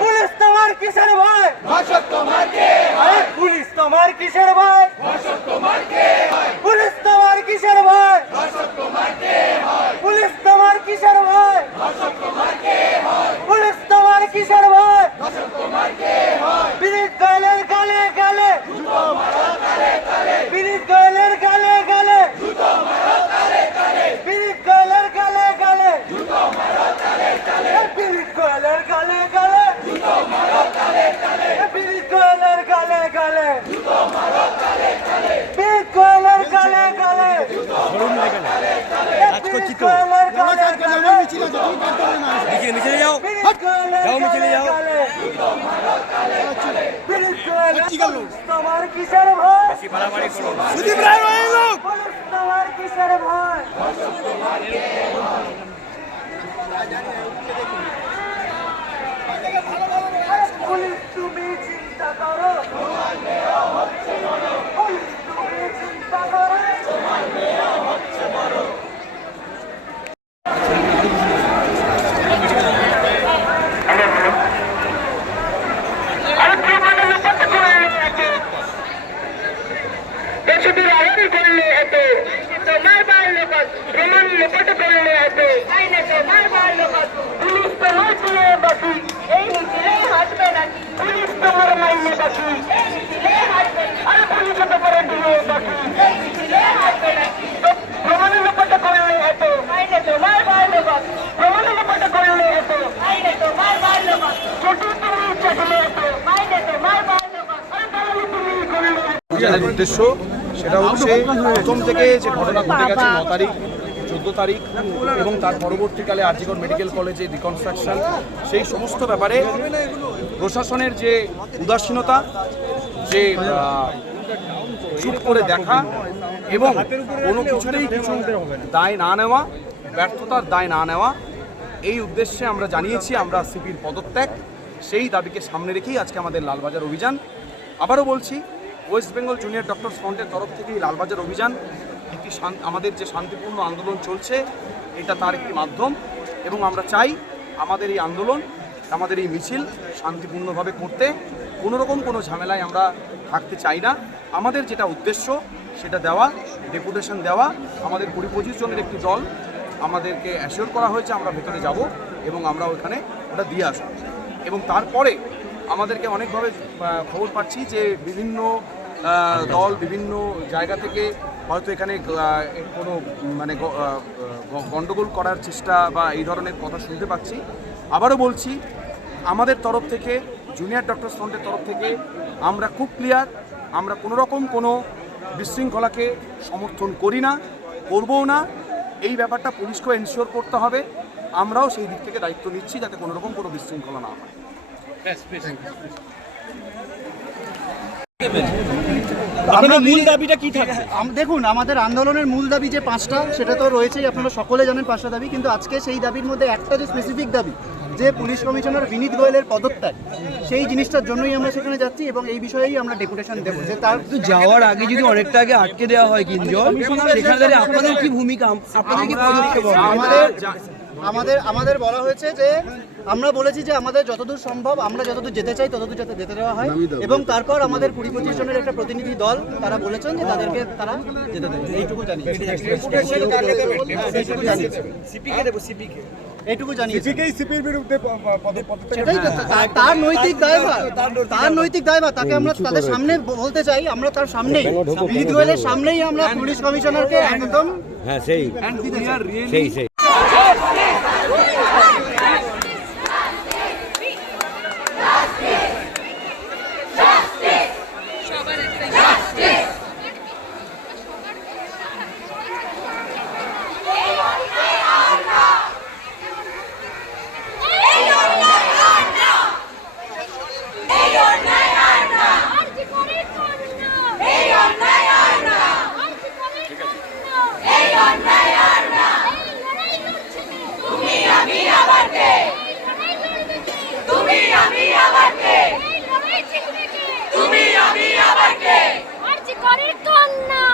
Police তোমার কিসের ভয়? আরে পুলিশ তোমার কিসের ভয় ভাষক তোমার কে পুলিশ তোমার কিসের ভয় ভাষক তোমার কে পুলিশ তোমার কিসের ভয় ভাষক তোমার কে পুলিশ তোমার কিসের ভয় ভাষক তোমার কে হয় বিনীত গোয়েলের গালে গালে জুতো মারো তালে তালে বিনীত গোয়েলের গালে গালে জুতো মারো তালে তালে বিনীত গোয়েলের গালে গালে জুতো মারো তালে তালে বিনীত গোয়েলের গালে গালে জুতো মারো তালে তালে বিনীত গোয়েলের গালে গালে জুতো মারো তালে তালে বিনীত গোয়েলের গালে গালে কাজ করছি তো গোয়েলের গালে গালে মিছিলে মিছিলে যাও যাও, মিছিলে যাও। তোমার কিসের ভয়? সুদীপ রায় লোক তোমার কিসের ভয়? পুলিশ তুমি চিন্তা করো পুলিশ তুমি চিন্তা করো দেশটি আইন এত তোমার বাড়লো কত প্রমাণ লোকট করলে আইনে তোমার বাড়লো কত পুলিশ তোমার ছিল বাকি এই মিছিলে হাসবে নাকি? পুলিশ তোমার মাইনে বাকি এই মিছিলে হাসবে আর পুলিশ তো করে এই মিছিলে হাসবে নাকি? প্রমাণ লোকট করলে তোমার প্রমাণ লোকট তোমার ছোট তুমি চাকলে তোমার অভিযানের উদ্দেশ্য সেটা হচ্ছে প্রথম থেকে যে ঘটনা ঘটে গেছে ন তারিখ, চোদ্দ তারিখ, এবং তার পরবর্তীকালে আরজিগড় মেডিকেল কলেজে রিকনস্ট্রাকশন সেই সমস্ত ব্যাপারে প্রশাসনের যে উদাসীনতা, যে চুপ করে দেখা এবং কোনো কিছুতেই কিছু দায় না নেওয়া, ব্যর্থতার দায় না নেওয়া, এই উদ্দেশ্যে আমরা জানিয়েছি, আমরা সিপির পদত্যাগ। সেই দাবিকে সামনে রেখেই আজকে আমাদের লালবাজার অভিযান। আবারও বলছি ওয়েস্ট বেঙ্গল জুনিয়র ডক্টর ফ্রন্টের তরফ থেকে এই লালবাজার অভিযান, একটি আমাদের যে শান্তিপূর্ণ আন্দোলন চলছে, এটা তার একটি মাধ্যম। এবং আমরা চাই আমাদের এই আন্দোলন, আমাদের এই মিছিল শান্তিপূর্ণভাবে করতে। কোনো রকম কোনো ঝামেলায় আমরা থাকতে চাই না। আমাদের যেটা উদ্দেশ্য, সেটা দেওয়া, ডেপুটেশন দেওয়া, আমাদের কুড়ি পঁচিশ জনের একটি দল আমাদেরকে অ্যাসিওর করা হয়েছে, আমরা ভেতরে যাব এবং আমরা ওখানে ওটা দিয়ে আসব। এবং তারপরে আমাদেরকে অনেকভাবে খবর পাচ্ছি যে বিভিন্ন দল বিভিন্ন জায়গা থেকে হয়তো এখানে কোনো মানে গণ্ডগোল করার চেষ্টা বা এই ধরনের কথা শুনতে পাচ্ছি। আবারও বলছি আমাদের তরফ থেকে জুনিয়র ডক্টর ফ্রন্টের তরফ থেকে আমরা খুব ক্লিয়ার আমরা কোনো রকম কোনো বিশৃঙ্খলাকে সমর্থন করি না করবও না। এই ব্যাপারটা পুলিশকেও এনশিওর করতে হবে। আমরাও সেই দিক থেকে দায়িত্ব নিচ্ছি যাতে কোনো রকম কোনো বিশৃঙ্খলা না হয়। মূল দাবিটা কি থাকবে? দেখুন আমাদের আন্দোলনের মূল দাবি যে পাঁচটা সেটা তো রয়েছেই আপনারা সকলে জানেন পাঁচটা দাবি কিন্তু আজকে সেই দাবির মধ্যে একটা যে স্পেসিফিক দাবি যে পুলিশ কমিশনার বিনীত গোয়েলের পদত্যাগ সেই জিনিসটার জন্যই আমরা সেখানে যাচ্ছি এবং এই বিষয়েই আমরা ডেপুটেশন দেবো যে তার যাওয়ার আগে যদি অনেকটা আগে আটকে দেওয়া হয় কিঞ্জন সেখানে আপনাদের কি ভূমিকা? আপনাদের কি পদক্ষেপ আমাদের আমাদের আমাদের বলা হয়েছে যে আমরা বলেছি যে আমাদের যতদূর সম্ভব আমরা যতদূর যেতে চাই ততদূর যাতে যেতে দেওয়া হয়। এবং তারপর আমাদের কুড়ি পঁচিশ জনের একটা প্রতিনিধি দল তারা বলেছেন যে তাদেরকে তারা যেতে দেবে। এইটুকু জানি এইটুকু তার নৈতিক দায়ভার। তার নৈতিক দায়ভার। তাকে আমরা তাদের সামনে বলতে চাই আমরা তার সামনেই। সামনেই আমরা পুলিশ কমিশনারকে একদম হ্যাঁ সেই সেই সেই। তুমি আমি আমাকে। আর জি করির কন্যা